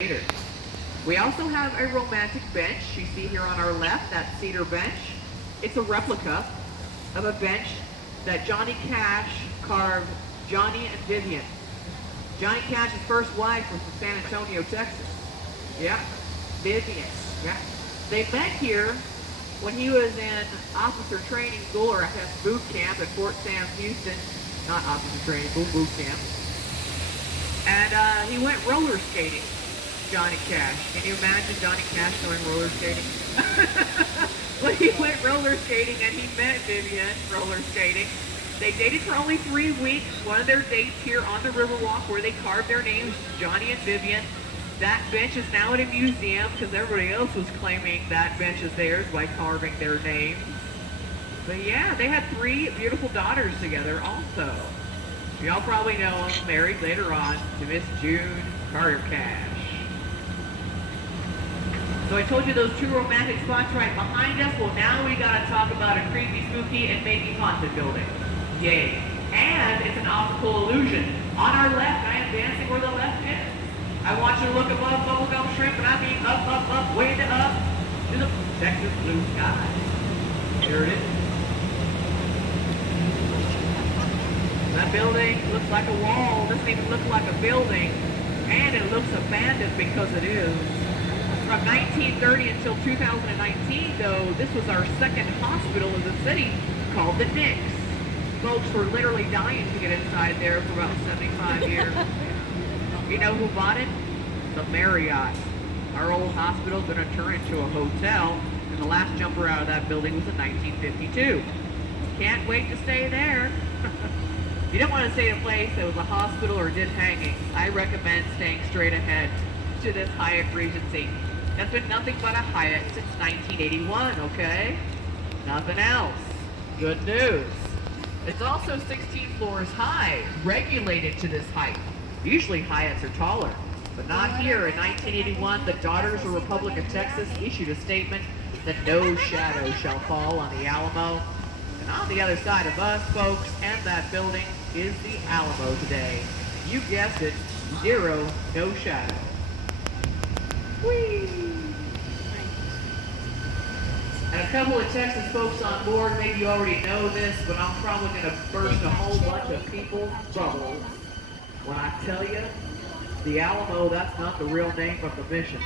later. We also have a romantic bench. You see here on our left, that cedar bench. It's a replica of a bench that Johnny Cash carved Johnny and Vivian. Johnny Cash's first wife was from San Antonio, Texas. Yeah, Vivian. Yeah. They met here when he was in officer training school, or I guess boot camp at Fort Sam, Houston. Not officer training school, boot camp. And he went roller skating, Johnny Cash. Can you imagine Johnny Cash going roller skating? Well, he went roller skating and he met Vivian roller skating. They dated for only 3 weeks. One of their dates here on the Riverwalk where they carved their names, Johnny and Vivian. That bench is now at a museum because everybody else was claiming that bench is theirs by carving their names. But yeah, they had 3 beautiful daughters together also. Y'all probably know them, married later on to Miss June Carter Cash. So I told you those 2 romantic spots right behind us. Well, now we gotta talk about a creepy, spooky, and maybe haunted building. Yay. And it's an optical illusion. On our left, I am dancing where the left is. I want you to look above bubblegum shrimp, and I mean up, way up, to the Texas blue sky. There it is. That building looks like a wall. It doesn't even look like a building. And it looks abandoned because it is. From 1930 until 2019, though, this was our second hospital in the city called the Knicks. Folks were literally dying to get inside there for about 75 years. You know who bought it? The Marriott. Our old hospital's going to turn into a hotel, and the last jumper out of that building was in 1952. Can't wait to stay there. If you don't want to stay in a place that was a hospital or did hangings, I recommend staying straight ahead to this Hyatt Regency. That's been nothing but a Hyatt since 1981, okay? Nothing else. Good news. It's also 16 floors high, regulated to this height. Usually Hyatts are taller, but not here. In 1981, the Daughters of the Republic of Texas issued a statement that no shadow shall fall on the Alamo. And on the other side of us, folks, and that building is the Alamo today. You guessed it, 0, no shadow. Whee! And a couple of Texas folks on board, maybe you already know this, but I'm probably going to burst a whole bunch of people's bubbles when I tell you, the Alamo, that's not the real name of the mission.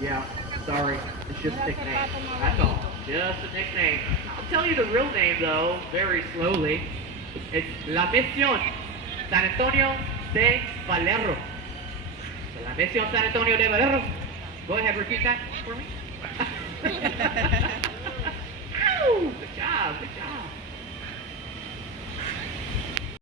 Yeah, sorry, it's just a nickname. That's all, just a nickname. I'll tell you the real name, though, very slowly. It's La Misión San Antonio de Valero. La Misión San Antonio de Valero. Go ahead, repeat that for me.